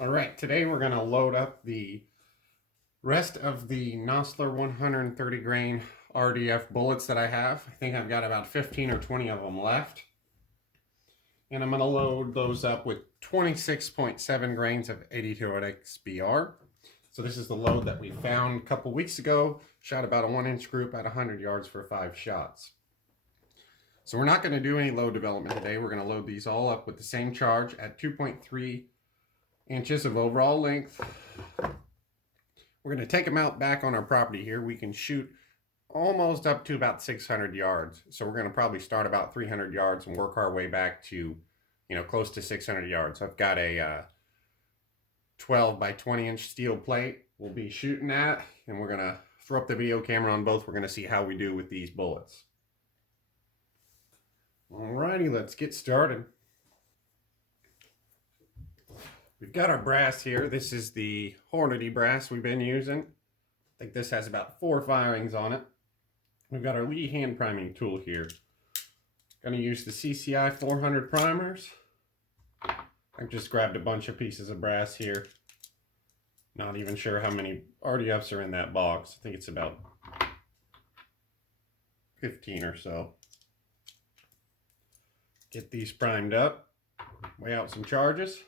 All right, today we're going to load up the rest of the Nosler 130 grain RDF bullets that I have. I think I've got about 15 or 20 of them left. And I'm going to load those up with 26.7 grains of 82X BR. So this is the load that we found a couple weeks ago. Shot about a 1-inch group at 100 yards for 5 shots. So we're not going to do any load development today. We're going to load these all up with the same charge at 2.3 inches of overall length. We're going to take them out back on our property here. We can shoot almost up to about 600 yards. So we're going to probably start about 300 yards and work our way back to, close to 600 yards. I've got a 12 by 20 inch steel plate we'll be shooting at, and we're going to throw up the video camera on both. We're going to see how we do with these bullets. Alrighty, let's get started. We've got our brass here. This is the Hornady brass we've been using. I think this has about 4 firings on it. We've got our Lee hand priming tool here. Going to use the CCI 400 primers. I've just grabbed a bunch of pieces of brass here. Not even sure how many RDFs are in that box. I think it's about 15 or so. Get these primed up. Weigh out some charges.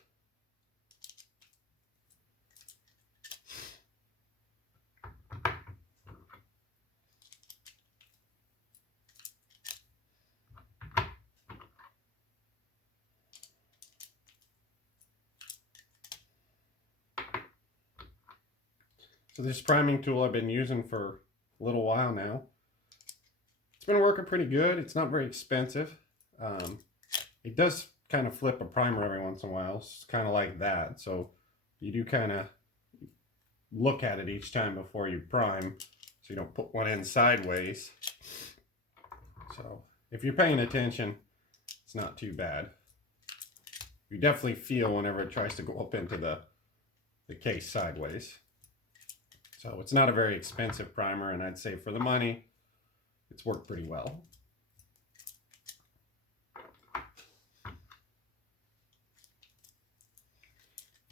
So this priming tool I've been using for a little while now. It's been working pretty good. It's not very expensive. It does kind of flip a primer every once in a while. It's kind of like that. So you do kind of look at it each time before you prime, so you don't put one in sideways. So if you're paying attention, it's not too bad. You definitely feel whenever it tries to go up into the case sideways. So it's not a very expensive primer, and I'd say for the money, it's worked pretty well.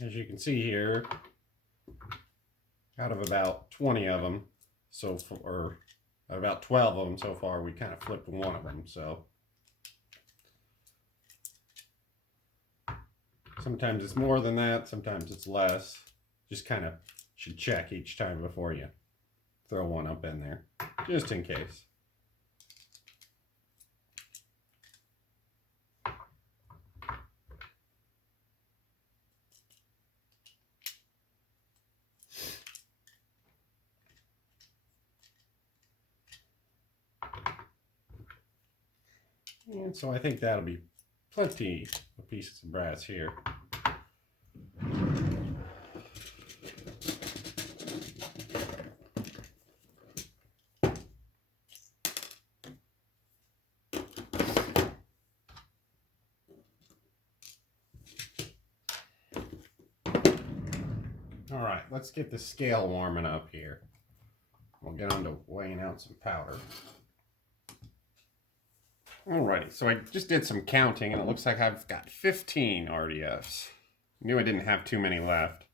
As you can see here, out of about 20 of them, or about 12 of them so far, we kind of flipped one of them. So sometimes it's more than that, sometimes it's less. Just kind of should check each time before you throw one up in there, just in case. And so I think that'll be plenty of pieces of brass here. All right, let's get the scale warming up here. We'll get on to weighing out some powder. Alrighty, so I just did some counting, and it looks like I've got 15 RDFs. Knew I didn't have too many left.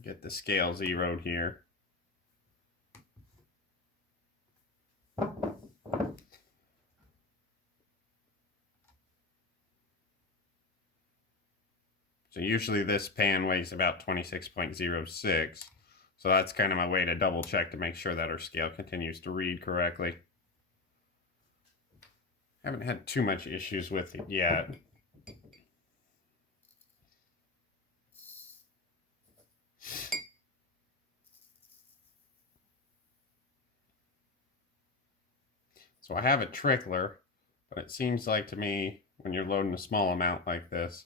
Get the scale zeroed here. So usually this pan weighs about 26.06. So that's kind of my way to double check to make sure that our scale continues to read correctly. Haven't had too much issues with it yet. So I have a trickler, but it seems like to me when you're loading a small amount like this,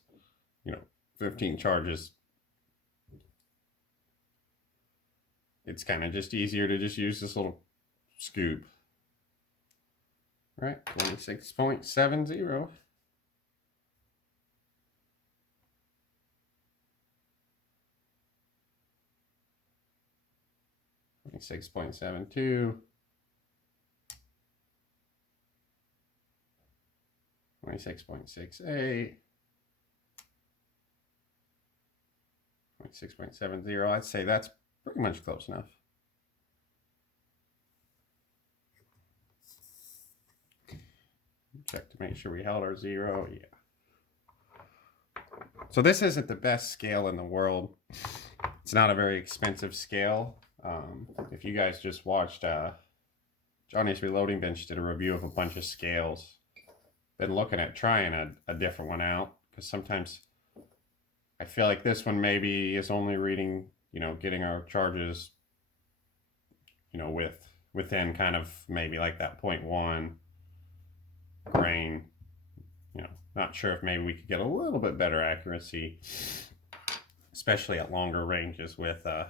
15 charges, it's kind of just easier to just use this little scoop. Right, 26.70. $26.72. 26.68. 6.70. I'd say that's pretty much close enough. Check to make sure we held our 0. Yeah. So this isn't the best scale in the world. It's not a very expensive scale. If you guys just watched Johnny's Reloading Bench did a review of a bunch of scales. Been looking at trying a different one out, because sometimes I feel like this one maybe is only reading, getting our charges, within kind of maybe like that 0.1 grain. Not sure if maybe we could get a little bit better accuracy, especially at longer ranges with a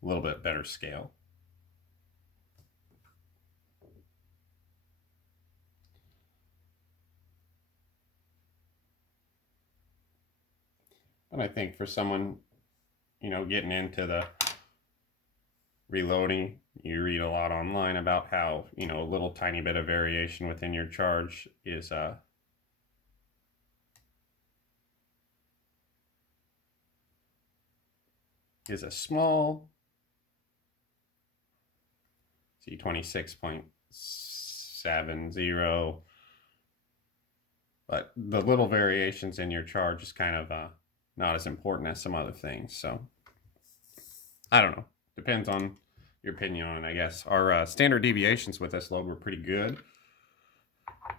little bit better scale. But I think for someone, getting into the reloading, you read a lot online about how, a little tiny bit of variation within your charge is a small, see, 26.70, but the little variations in your charge is kind of not as important as some other things. So I don't know, depends on your opinion on it, I guess. Our standard deviations with this load were pretty good,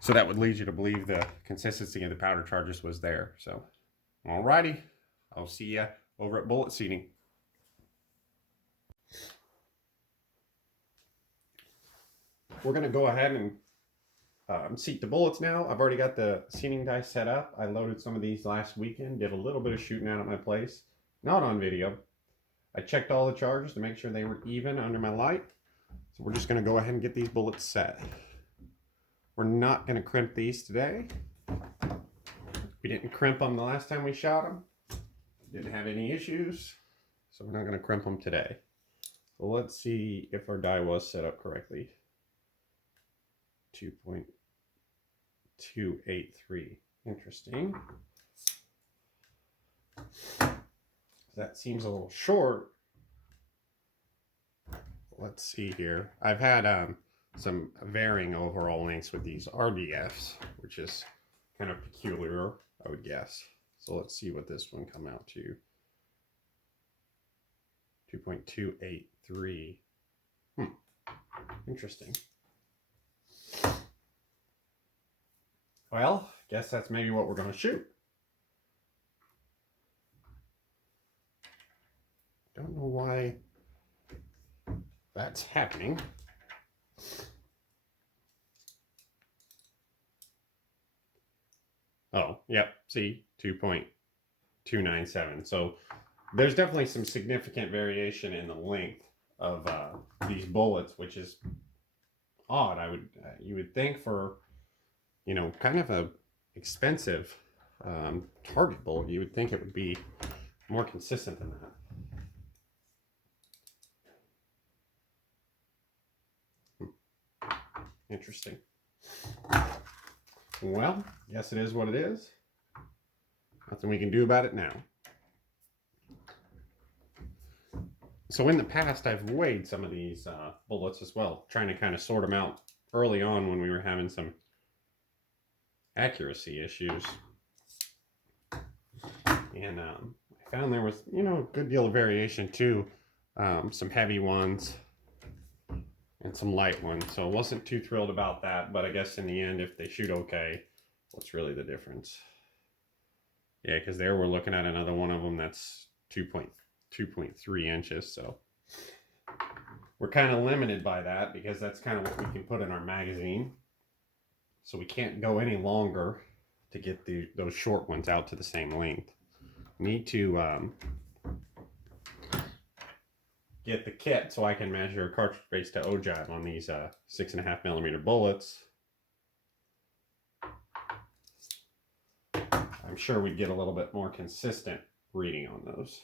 so that would lead you to believe the consistency of the powder charges was there. So alrighty, I'll see you over at bullet seating. We're going to go ahead and seat the bullets now. I've already got the seating die set up. I loaded some of these last weekend, did a little bit of shooting out at my place, not on video. I checked all the charges to make sure they were even under my light. So we're just going to go ahead and get these bullets set. We're not going to crimp these today. We didn't crimp them the last time we shot them. Didn't have any issues, so we're not going to crimp them today. So let's see if our die was set up correctly. 2.283. Interesting. That seems a little short. Let's see here. I've had some varying overall lengths with these RDFs, which is kind of peculiar, I would guess. So let's see what this one come out to. 2.283. Interesting. Well, guess that's maybe what we're going to shoot. Don't know why that's happening. Oh, yep, see, 2.297. So there's definitely some significant variation in the length of these bullets, which is odd. You would think for, kind of a expensive target bullet, you would think it would be more consistent than that. Interesting. Well, yes, it is what it is. Nothing we can do about it now. So in the past, I've weighed some of these bullets as well, trying to kind of sort them out early on when we were having some accuracy issues. And I found there was, a good deal of variation too. Some heavy ones and some light ones. So I wasn't too thrilled about that, but I guess in the end, if they shoot okay, what's really the difference? Yeah, because there we're looking at another one of them that's 2.3 inches. So we're kind of limited by that because that's kind of what we can put in our magazine. So we can't go any longer to get those short ones out to the same length. We need to get the kit so I can measure cartridge base to ogive on these 6.5 millimeter bullets. I'm sure we'd get a little bit more consistent reading on those.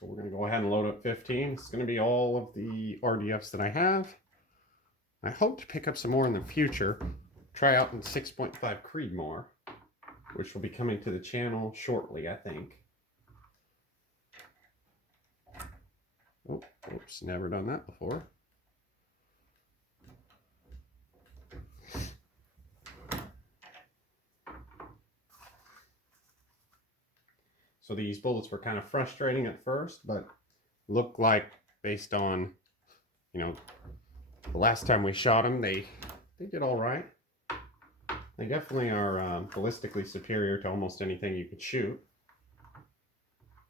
So we're going to go ahead and load up 15. It's going to be all of the RDFs that I have. I hope to pick up some more in the future. Try out in 6.5 Creedmoor, which will be coming to the channel shortly, I think. Oh, oops, never done that before. So these bullets were kind of frustrating at first, but looked like, based on, you know, the last time we shot them, they did all right. They definitely are ballistically superior to almost anything you could shoot.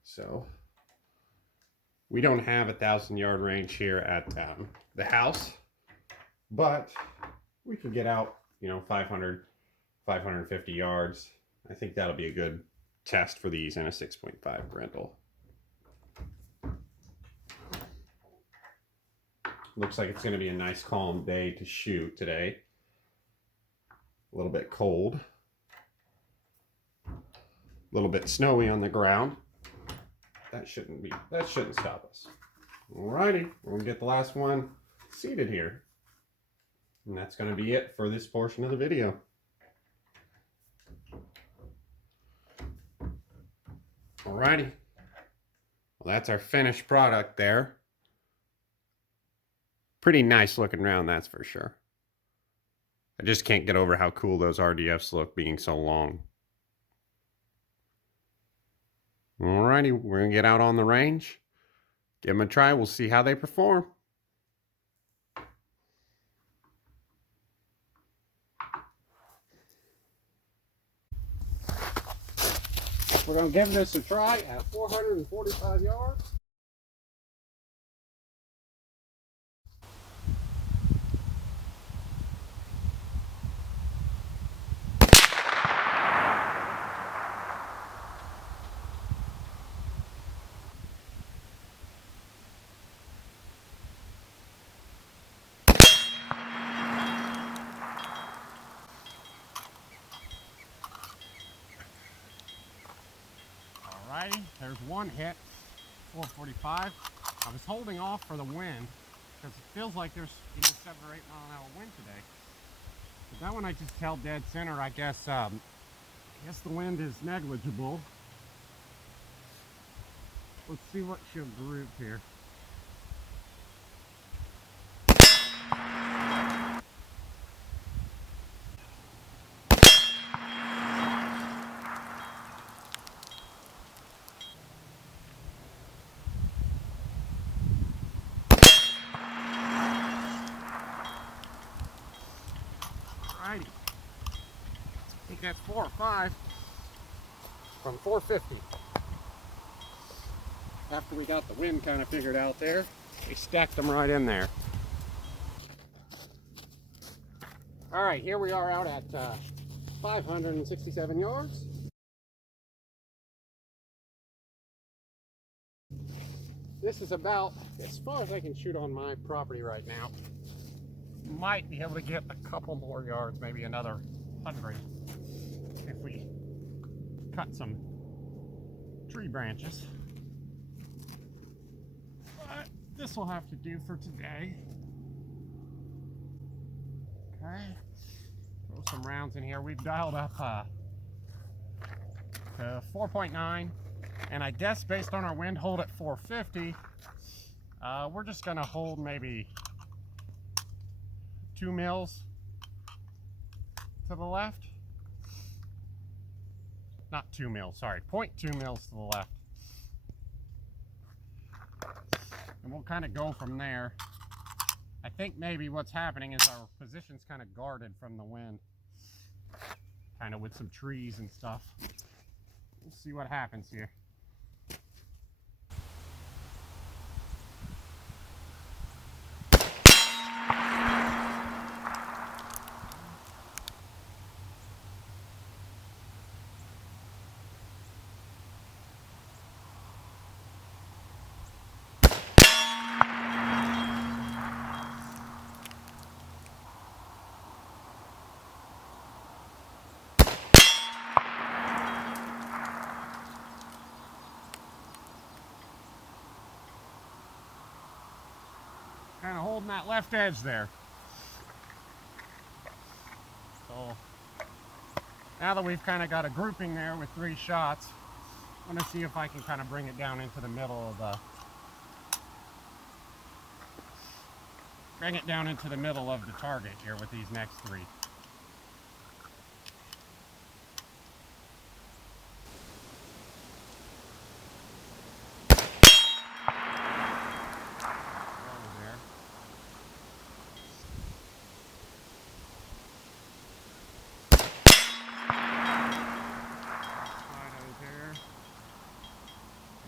So we don't have 1,000-yard range here at the house, but we could get out, you know, 500, 550 yards. I think that'll be a good test for these in a 6.5 Grendel. Looks like it's going to be a nice calm day to shoot today. A little bit cold. A little bit snowy on the ground. That shouldn't stop us. Alrighty, we're going to get the last one seated here. And that's going to be it for this portion of the video. Alrighty. Well, that's our finished product there. Pretty nice looking round, that's for sure. I just can't get over how cool those RDFs look being so long. Alrighty, we're going to get out on the range. Give them a try. We'll see how they perform. We're going to give this a try at 445 yards. Alrighty, there's one hit, 445. I was holding off for the wind because it feels like there's 7 or 8 mile an hour wind today. But that one I just held dead center. I guess the wind is negligible. Let's see what she'll group here. Alrighty. I think that's 4 or 5 from 450. After we got the wind kind of figured out there, we stacked them right in there. Alright, here we are out at 567 yards. This is about as far as I can shoot on my property right now. Might be able to get a couple more yards, maybe another 100 if we cut some tree branches. But this will have to do for today. Okay, throw some rounds in here. We've dialed up to 4.9, and I guess based on our wind hold at 450, we're just gonna hold maybe 2 mils to the left. Not 2 mils, sorry, 0.2 mils to the left. And we'll kind of go from there. I think maybe what's happening is our position's kind of guarded from the wind, kind of with some trees and stuff. We'll see what happens here. Kind of holding that left edge there. So now that we've kind of got a grouping there with 3 shots, I'm going to see if I can kind of bring it down into the middle of the target here with these next 3.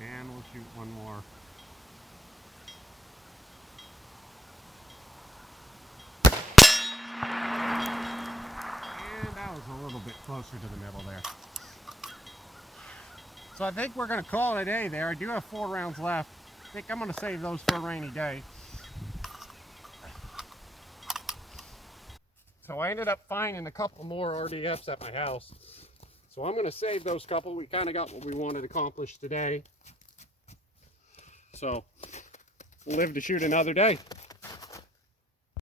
And we'll shoot one more. And that was a little bit closer to the middle there. So I think we're going to call it a day there. I do have 4 rounds left. I think I'm going to save those for a rainy day. So I ended up finding a couple more RDFs at my house. So I'm going to save those couple. We kind of got what we wanted accomplished today. So we'll live to shoot another day.